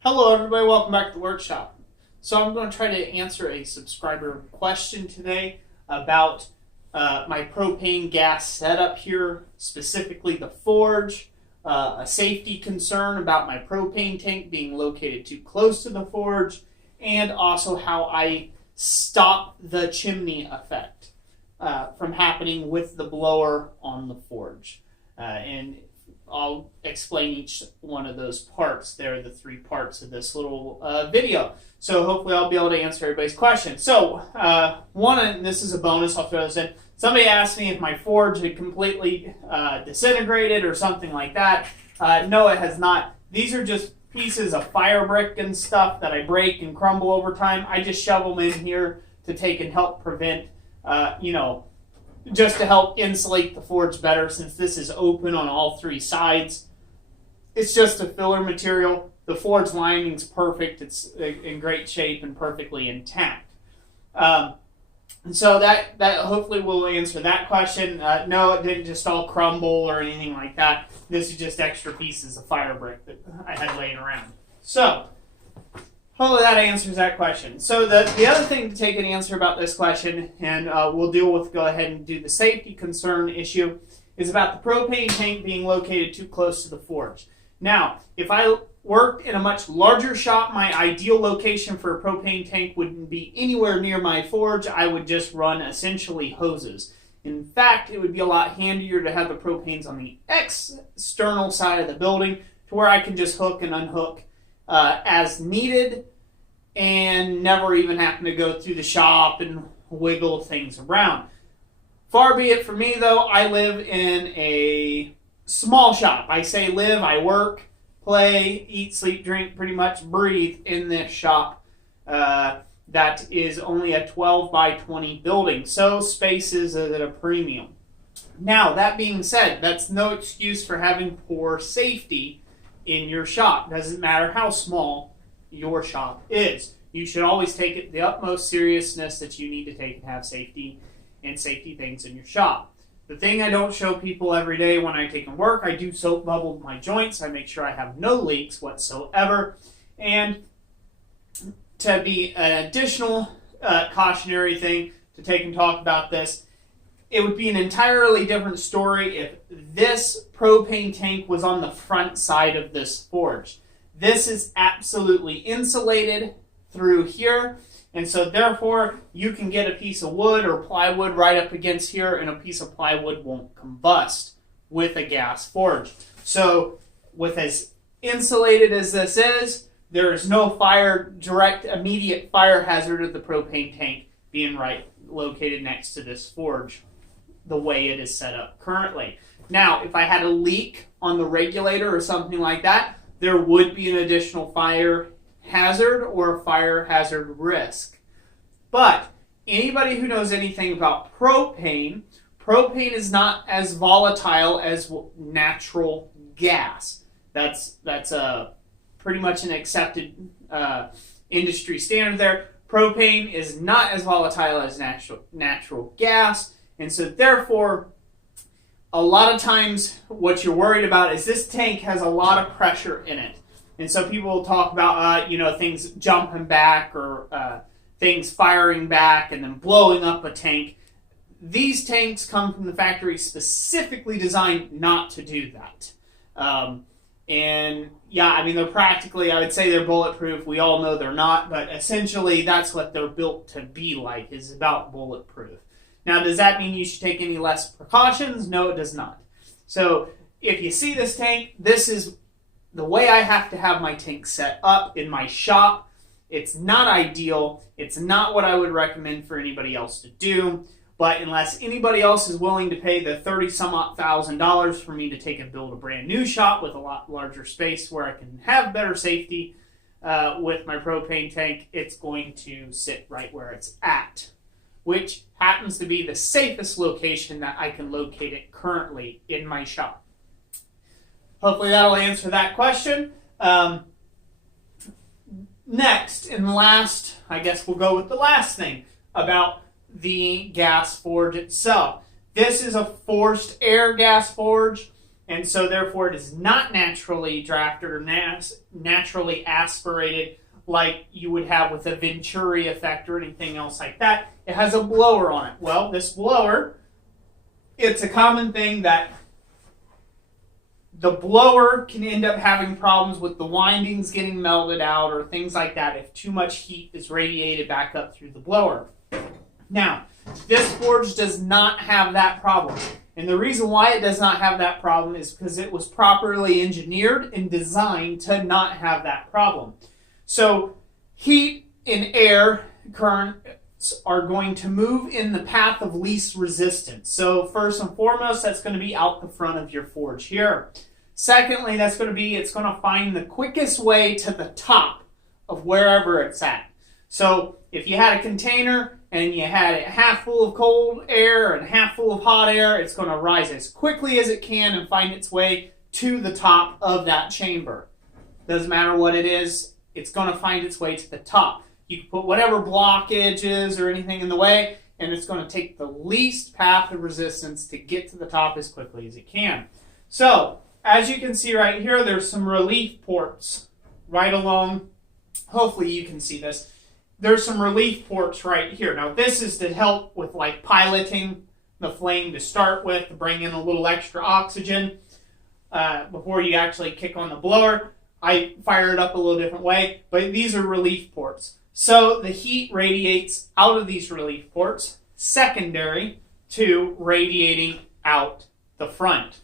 Hello everybody, welcome back to the workshop. So I'm going to try to answer a subscriber question today about my propane gas setup here, specifically the forge, a safety concern about my propane tank being located too close to the forge, and also how I stop the chimney effect from happening with the blower on the forge. And I'll explain each one of those parts. They're the three parts of this little video. So hopefully I'll be able to answer everybody's question. So one, and this is a bonus, I'll throw this in. Somebody asked me if my forge had completely disintegrated or something like that. No, it has not. These are just pieces of fire brick and stuff that I break and crumble over time. I just shove them in here to take and help prevent, just to help insulate the forge better, since this is open on all three sides. It's just a filler material. The forge lining's perfect. It's in great shape and perfectly intact. So that hopefully will answer that question. No, it didn't just all crumble or anything like that. This is just extra pieces of fire brick that I had laying around. So hopefully that answers that question. So the other thing to take an answer about this question, and we'll go ahead and do the safety concern issue, is about the propane tank being located too close to the forge. Now, if I worked in a much larger shop, my ideal location for a propane tank wouldn't be anywhere near my forge. I would just run essentially hoses. In fact, it would be a lot handier to have the propanes on the external side of the building, to where I can just hook and unhook as needed and never even happen to go through the shop and wiggle things around. Far be it from me, though. I live in a small shop. I say live, I work, play, eat, sleep, drink, pretty much breathe in this shop. That is only a 12 by 20 building, so space is at a premium. Now, that being said, that's no excuse for having poor safety in your shop. Doesn't matter how small your shop is. You should always take it the utmost seriousness that you need to take and have safety and safety things in your shop. The thing I don't show people every day when I take and work, I do soap bubble my joints. I make sure I have no leaks whatsoever. And to be an additional cautionary thing to take and talk about this, it would be an entirely different story if this propane tank was on the front side of this forge. This is absolutely insulated through here, and so therefore you can get a piece of wood or plywood right up against here, and a piece of plywood won't combust with a gas forge. So with as insulated as this is, there is no direct immediate fire hazard of the propane tank being right located next to this forge the way it is set up currently. Now, if I had a leak on the regulator or something like that, there would be an additional fire hazard or a fire hazard risk. But anybody who knows anything about propane is not as volatile as natural gas. That's pretty much an accepted industry standard there. Propane is not as volatile as natural gas, and so therefore a lot of times what you're worried about is this tank has a lot of pressure in it. And so people will talk about things jumping back or things firing back and then blowing up a tank. These tanks come from the factory specifically designed not to do that. And yeah, I mean, they're practically, I would say they're bulletproof. We all know they're not, but essentially that's what they're built to be like, is about bulletproof. Now, does that mean you should take any less precautions? No, it does not. So if you see this tank, this is the way I have to have my tank set up in my shop. It's not ideal. It's not what I would recommend for anybody else to do. But unless anybody else is willing to pay the $30,000 for me to take and build a brand new shop with a lot larger space where I can have better safety with my propane tank, it's going to sit right where it's at, which happens to be the safest location that I can locate it currently in my shop. Hopefully that'll answer that question. Next and last, I guess we'll go with the last thing about the gas forge itself. This is a forced air gas forge, and so therefore it is not naturally drafted or naturally aspirated like you would have with a Venturi effect or anything else like that. It has a blower on it. Well, this blower, it's a common thing that the blower can end up having problems with the windings getting melted out or things like that if too much heat is radiated back up through the blower. Now, this forge does not have that problem. And the reason why it does not have that problem is because it was properly engineered and designed to not have that problem. So, heat and air currents are going to move in the path of least resistance. So, first and foremost, that's going to be out the front of your forge here. Secondly, it's going to find the quickest way to the top of wherever it's at. So if you had a container and you had it half full of cold air and half full of hot air, it's going to rise as quickly as it can and find its way to the top of that chamber. Doesn't matter what it is, it's going to find its way to the top. You can put whatever blockages or anything in the way, and it's going to take the least path of resistance to get to the top as quickly as it can. So, as you can see right here, there's some relief ports right along. Hopefully you can see this. There's some relief ports right here. Now this is to help with like piloting the flame to start with, to bring in a little extra oxygen before you actually kick on the blower. I fire it up a little different way, but these are relief ports. So the heat radiates out of these relief ports, secondary to radiating out the front.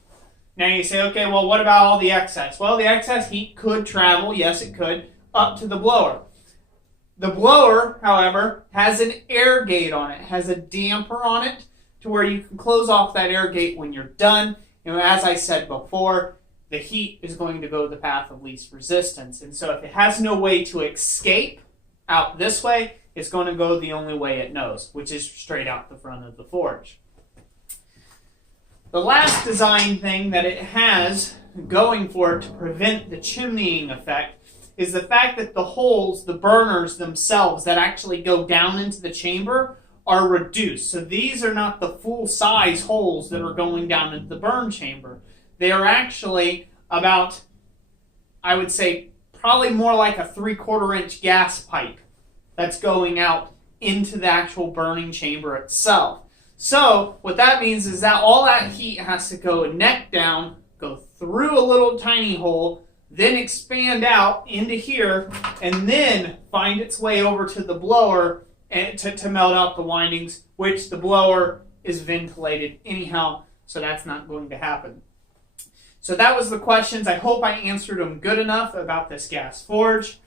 Now you say, okay, well, what about all the excess? Well, the excess heat could travel, yes it could, up to the blower. The blower, however, has an air gate on it, has a damper on it to where you can close off that air gate when you're done. And as I said before, the heat is going to go the path of least resistance. And so if it has no way to escape out this way, it's going to go the only way it knows, which is straight out the front of the forge. The last design thing that it has going for it to prevent the chimneying effect is the fact that the holes, the burners themselves that actually go down into the chamber, are reduced. So these are not the full-size holes that are going down into the burn chamber. They are actually about, I would say, probably more like a 3/4 inch gas pipe that's going out into the actual burning chamber itself. So what that means is that all that heat has to go neck down, go through a little tiny hole, then expand out into here, and then find its way over to the blower and to melt out the windings, which the blower is ventilated anyhow, so that's not going to happen. So that was the questions. I hope I answered them good enough about this gas forge.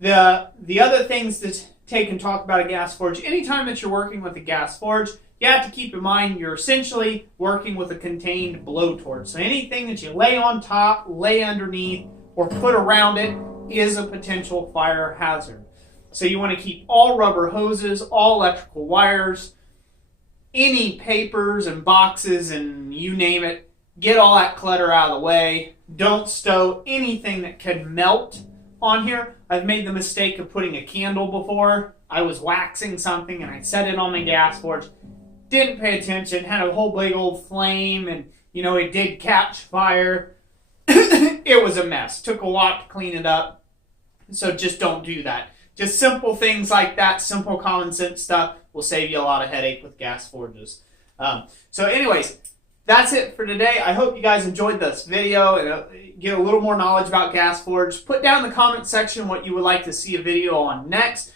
The other things to take and talk about a gas forge, anytime that you're working with a gas forge, you have to keep in mind you're essentially working with a contained blowtorch. So anything that you lay on top, lay underneath, or put around it is a potential fire hazard. So you want to keep all rubber hoses, all electrical wires, any papers and boxes and you name it, get all that clutter out of the way. Don't stow anything that can melt on here. I've made the mistake of putting a candle before. I was waxing something and I set it on my gas forge. Didn't pay attention, had a whole big old flame, and it did catch fire. It was a mess. Took a lot to clean it up. So just don't do that. Just simple things like that, simple common sense stuff will save you a lot of headache with gas forges. So anyways, that's it for today. I hope you guys enjoyed this video and get a little more knowledge about gas forge. Put down in the comment section what you would like to see a video on next,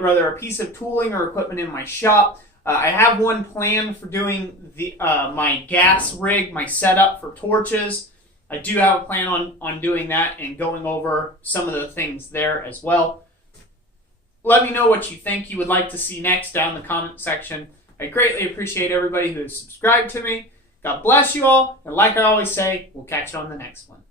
whether a piece of tooling or equipment in my shop. I have one planned for doing my gas rig, my setup for torches. I do have a plan on doing that and going over some of the things there as well. Let me know what you think you would like to see next down in the comment section. I greatly appreciate everybody who has subscribed to me. God bless you all, and like I always say, we'll catch you on the next one.